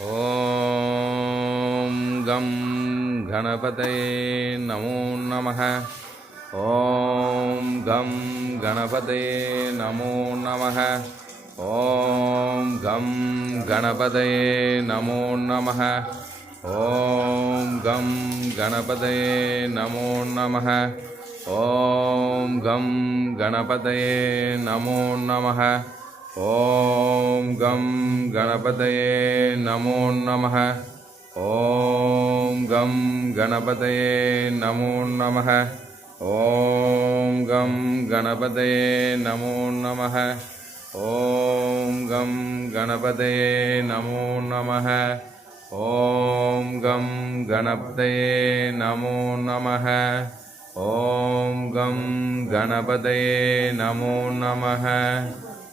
ॐ गं गणपतये नमो नमः। ॐ गं गणपतये नमो नमः। ॐ गं गणपतये नमो नमः। ॐ गं गणपतये नमो नमः। ॐ गं गणपतये नमो नमः। ॐ गं गणपतये नमो नमः। ॐ गं गणपतये नमो नमः। ॐ गं गणपतये नमो नमः। ॐ गं गणपतये नमो नमः। ॐ गं गणपतये नमो नमः। ॐ गं गणपतये नमो नमः।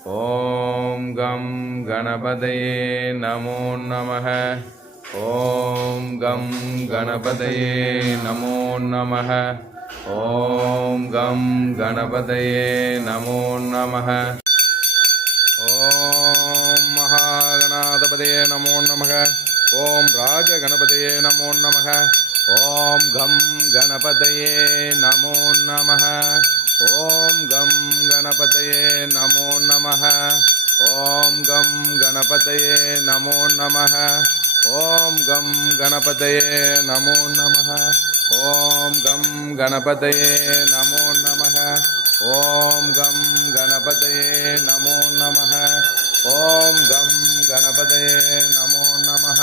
ॐ गं गणपतये नमो नमः। ॐ गं गणपतये नमो नमः। ॐ गं गणपतये नमो नमः। ॐ महागणाधिपतये नमो नमः। ॐ राजगणपतये नमो नमः। ॐ गं गणपतये नमो नमः। ॐ गं गणपतये नमो नमः। ॐ गं गणपतये नमो नमः। ॐ गं गणपतये नमो नमः। ॐ गं गणपतये नमो नमः। ॐ गं गणपतये नमो नमः। ॐ गं गणपतये नमो नमः।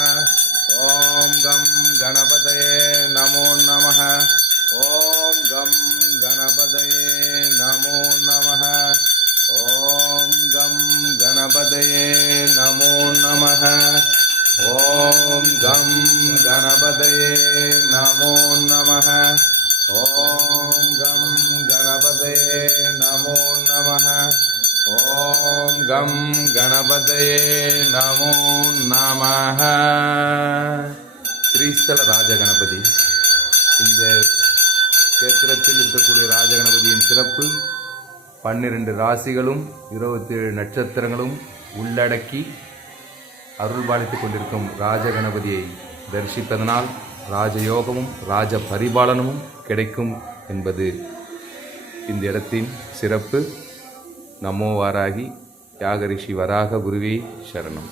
ॐ गं गणपतये नमो नमः। ॐ गं गणपतये नमो नमः। ॐ गं गणपतये नमो नमः। ॐ गं गणपतये नमो नमः। ॐ गं गणपतये नमो नमः। ॐ गं गणपतये नमो नमः। ஸ்ரீஸ்தல ராஜகணபதி. இந்த கேத்திரத்தில் இருக்கக்கூடிய ராஜகணபதியின் சிறப்பு 12 ராசிகளும் 27 நட்சத்திரங்களும் உள்ளடக்கி அருள்பாலித்துக் கொண்டிருக்கும் ராஜகணபதியை தரிசிப்பதனால் ராஜயோகமும் ராஜ பரிபாலனமும் கிடைக்கும் என்பது இந்த இடத்தின் சிறப்பு. நமோ வாராகி யாகரிஷி வராக குருவே சரணம்.